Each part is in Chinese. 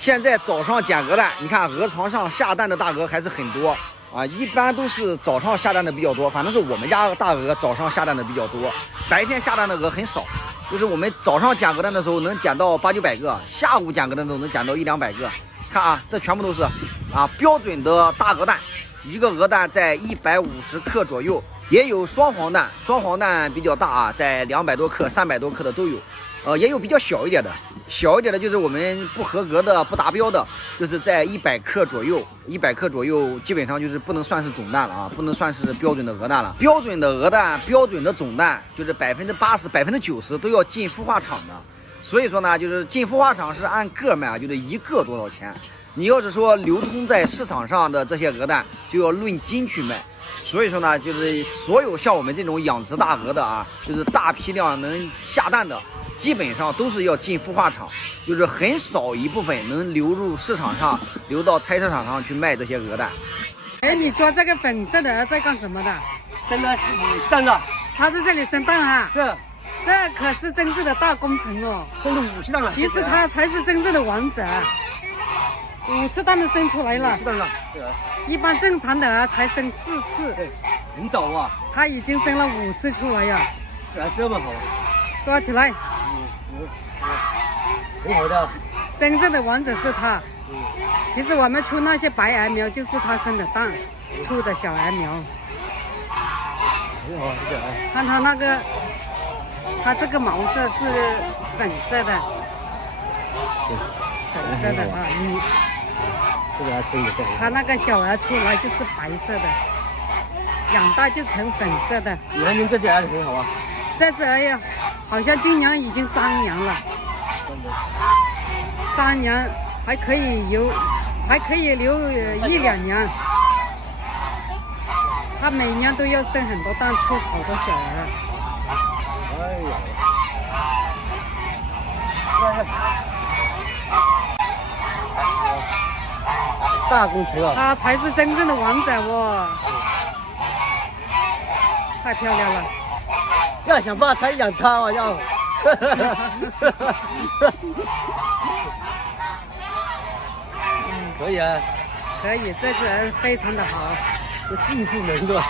现在早上捡鹅蛋，你看鹅床上下蛋的大鹅还是很多啊，一般都是早上下蛋的比较多，反正是我们家大鹅早上下蛋的比较多，白天下蛋的鹅很少。就是我们早上捡鹅蛋的时候能捡到8、9百个，下午捡鹅蛋的时候能捡到1、2百个。看啊，这全部都是啊标准的大鹅蛋，一个鹅蛋在150克左右，也有双黄蛋，双黄蛋比较大啊，在200多克、300多克的都有，也有比较小一点的，小一点的就是我们不合格的、不达标的，就是在100克左右，100克左右基本上就是不能算是种蛋了啊，不能算是标准的鹅蛋了。标准的鹅蛋、标准的种蛋，就是80%、90%都要进孵化厂的。所以说呢，就是进孵化厂是按个卖，就是一个多少钱。你要是说流通在市场上的这些鹅蛋，就要论斤去卖。所以说呢，就是所有像我们这种养殖大鹅的啊，就是大批量能下蛋的，基本上都是要进孵化厂，就是很少一部分能流入市场上，流到菜市场上去卖这些鹅蛋。哎，你抓这个粉色的鹅在干什么的？生的是蛋的，它在这里生蛋哈。是。这可是真正的大工程哦，生了5次蛋了。其实它才是真正的王者，5次蛋都生出来了。5次蛋了，一般正常的鹅才生4次。对，很早啊。它已经生了5次出来呀。这还这么好？抓起来。很好的。真正的王者是它。其实我们出那些白鹅苗就是它生的蛋，出的小鹅苗。很好，这个。看它那个。它这个毛色是粉色的，粉色的啊，这个还可以的。它那个小鹅出来就是白色的，养大就成粉色的。年龄这只鹅很好啊。这只鹅呀，好像今年已经3年了，3年还可以留1、2年。它每年都要生很多蛋，出好多小鹅。哎呀！大工程啊！它才是真正的王者哦，太漂亮了！要想发财养它啊，要。可以啊，可以，这只鹅非常的好，这尽赋能是吧？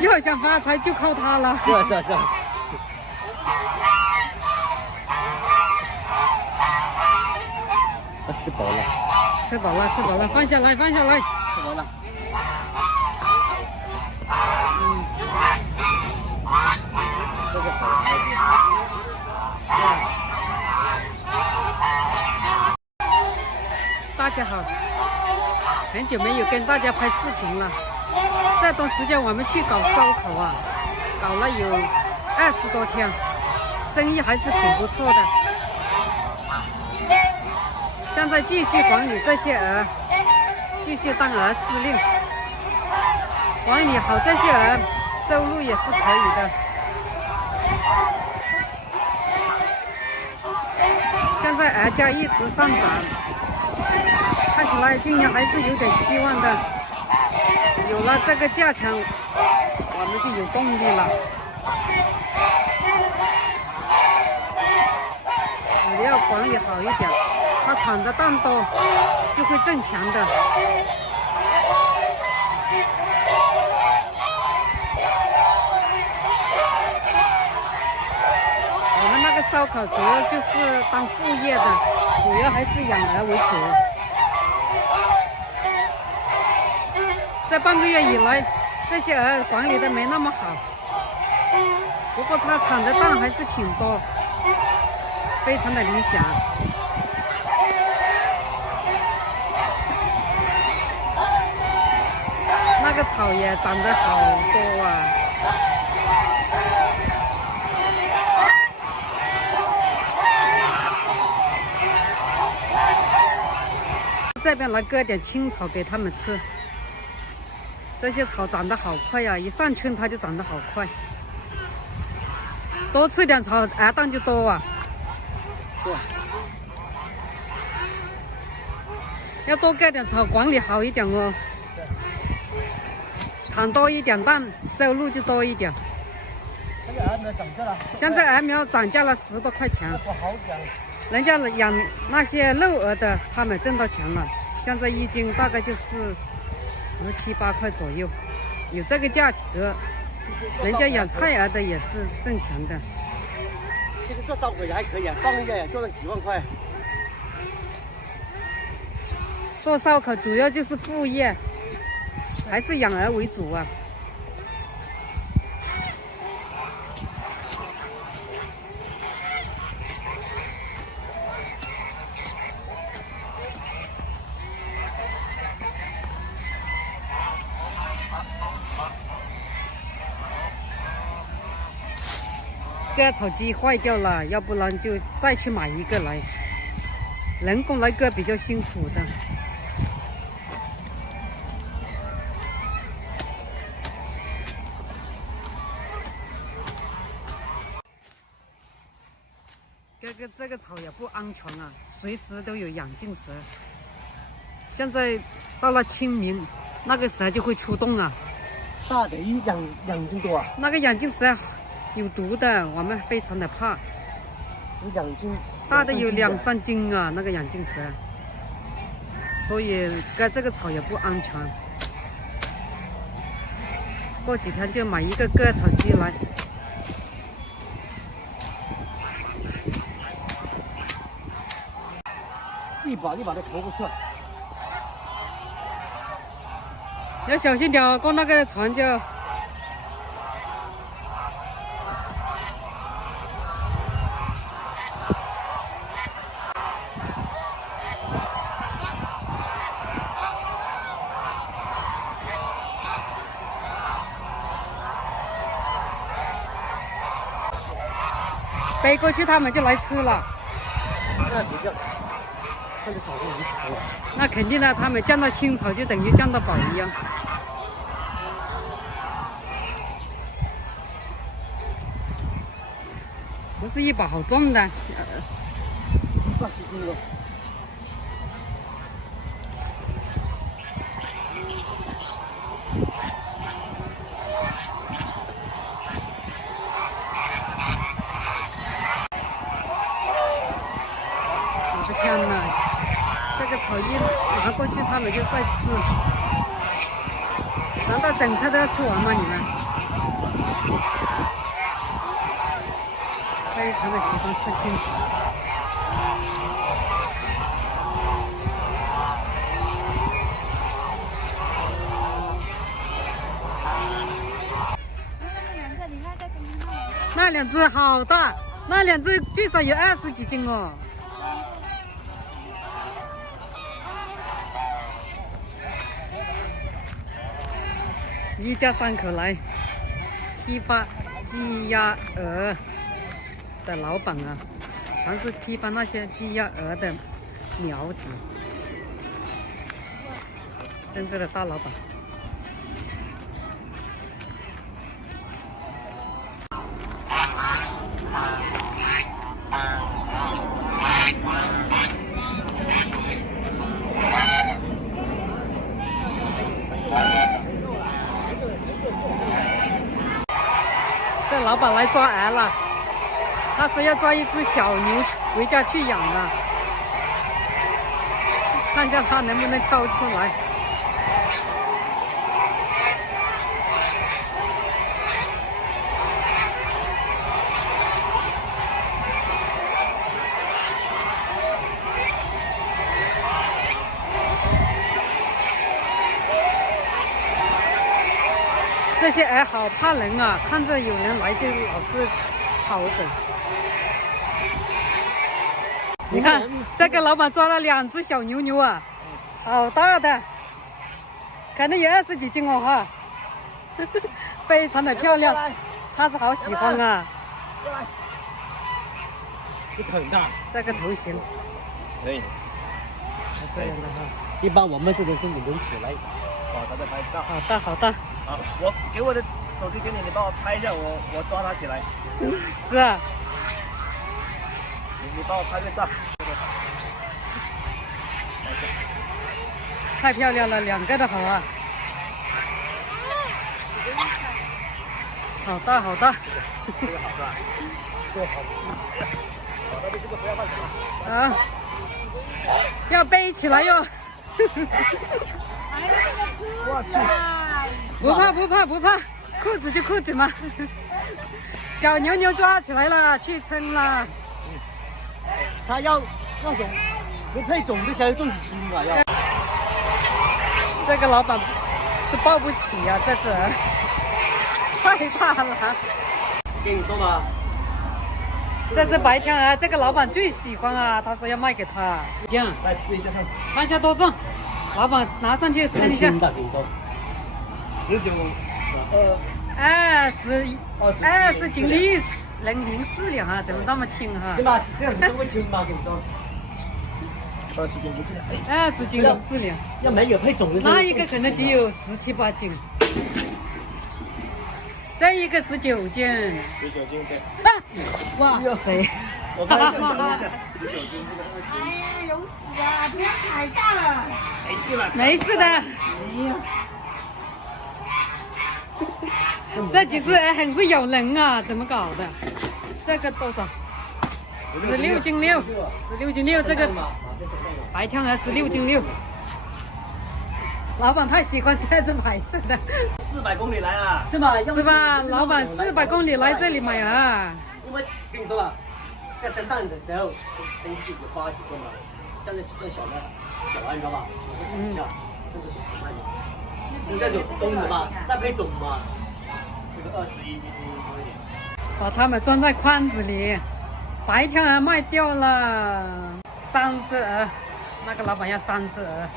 要想发财就靠它了。是啊是啊是啊。吃饱了，吃饱了，吃饱了，放下来，放下来。吃饱了。这个好。是啊。大家好，很久没有跟大家拍视频了。这段时间我们去搞烧烤啊，搞了有20多天，生意还是挺不错的。现在继续管理这些鹅，继续当鹅司令。管理好这些鹅，收入也是可以的。现在鹅价一直上涨，看起来今年还是有点希望的。有了这个价钱，我们就有动力了。只要管理好一点，它产的蛋多，就会挣钱的。我们那个烧烤主要就是当副业的，主要还是养鹅为主。这半个月以来，这些鹅管理的没那么好，不过它产的蛋还是挺多，非常的理想。那个草也长得好多啊！这边来割点青草给他们吃。这些草长得好快呀，一上春它就长得好快。多吃点草，鹅蛋就多啊。对。要多割点草，管理好一点哦。产多一点蛋，收入就多一点。这个鹅苗涨价了。现在鹅苗涨价了10多块钱。不好讲。人家养那些肉鹅的，他们挣到钱了，现在一斤大概就是17、8块左右，有这个价格。人家养菜鹅的也是挣钱的。其实做烧烤也还可以啊，放一下也做了几万块。做烧烤主要就是副业，还是养鹅为主啊。割草机坏掉了，要不然就再去买一个来。人工来割比较辛苦的。这个草也不安全啊，随时都有眼镜蛇。现在到了清明，那个蛇就会出动啊。大的2斤多啊，那个眼镜蛇有毒的，我们非常的怕。有2斤，大的有2、3斤啊，那个眼镜蛇。所以割这个草也不安全。过几天就买一个割草机来。一把的投过去。要小心点，过那个船就。背过去，他们就来吃了。那比较，看着草就很少了。那肯定的，他们见到青草就等于见到宝一样。不是一把好重的。 20斤了。我的天哪！这个草一拿过去，他们就在吃。难道整车都要吃完吗？你们？非常的喜欢吃青草。 那两只好大，那两只最少有20几斤哦。一家3口来批发鸡鸭鹅的老板啊，全是批发那些鸡鸭鹅的苗子，真正的大老板。 这老板来抓鹅了，他说要抓一只小牛回家去养了，看一下他能不能挑出来。这些鹅好怕人啊，看着有人来就老是跑走。你看，这个老板抓了2只小牛牛啊，好大的，可能有20几斤哦哈，非常的漂亮，他是好喜欢啊。这个很大，这个头型，可以。这样的哈。一般我们这边是有人起来，好，他在拍照。好大好大。好，我给我的手机给你，你帮我拍一下，我抓它起来。是啊。你帮我拍个照。太漂亮了，2个都好啊。好大好大。这个好是吧？这个好。好的这个不要放手啊，要背起来哟。我去，不怕不怕不怕，裤子就裤子嘛。小牛牛抓起来了，去称了。他要那种不配种的才能种起轻啊，要。这个老板都抱不起呀、在这儿太大了。跟你说吧，这只白天鹅，这个老板最喜欢啊，他说要卖给他。这样，来试一下看，看一下多重，老板拿上去称一下。轻的，跟你说。19、20斤的0.04两啊，怎么那么轻哈对？吧？这样子都会轻吗？跟你说。 20斤不是， 20斤0.4两，要没有配种的，那一个可能只有17、8斤，这一个19斤。19斤对。啊！哇塞！我看一下，19斤这个20。哎呀，有死啊！不要踩到了。没事了，没事的。哎呀，这几只很会咬人啊，怎么搞的？这个多少？16斤6，16斤6，这个白天鹅16斤6。老板太喜欢这只白色的， 400公里来啊！是吧？是吧？老板400公里来这里买啊。因为跟你说吧，在生蛋的时候，登记有8、9个嘛，这样子这小孩你知道吧？嗯。你这种公的嘛，再配种嘛。这个21斤多一点。把它们装在筐子里。白天鹅卖掉了3只鹅，那个老板要3只鹅。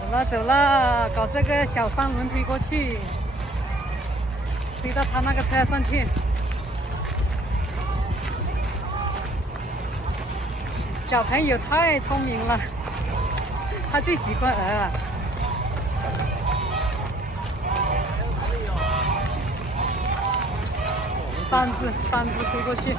走了走了，搞这个小3轮推过去，推到他那个车上去。小朋友太聪明了，他最喜欢鹅了。3只推过去。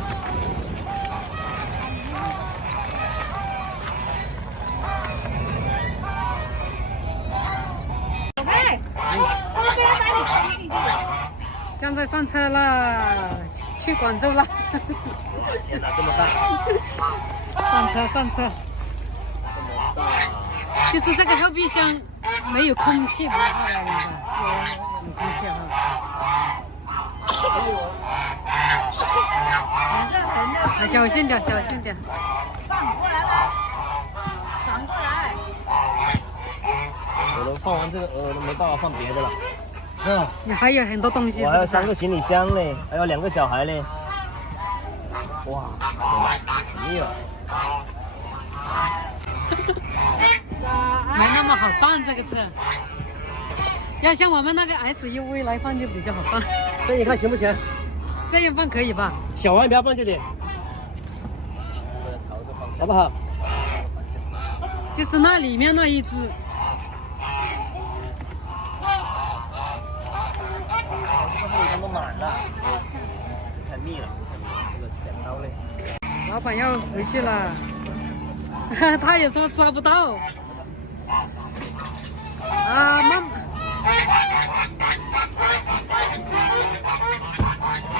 现在上车了，去广州了。天哪，这么大！上车。就是这个后备箱没有空气，不怕了，有空气哈。小心点，小心点。放过来吧，转过来。我都放完这个鹅，我都没办法放别的了。啊，你还有很多东西我还有是不是3个行李箱嘞，还有2个小孩嘞。哇，没有。没那么好放这个车，要像我们那个 SUV 来放就比较好放。这你看行不行？这样放可以吧？小孩不要放这里，好不好？就是那里面那一只。他们满了，太密了，这个剪刀嘞。老板要回去了，他也说抓不到。啊，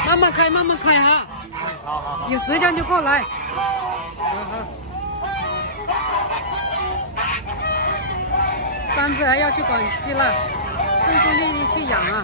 慢慢开，慢慢开哈。好好好。有时间就过来。好。3只还要去广西了，顺顺利利去养啊。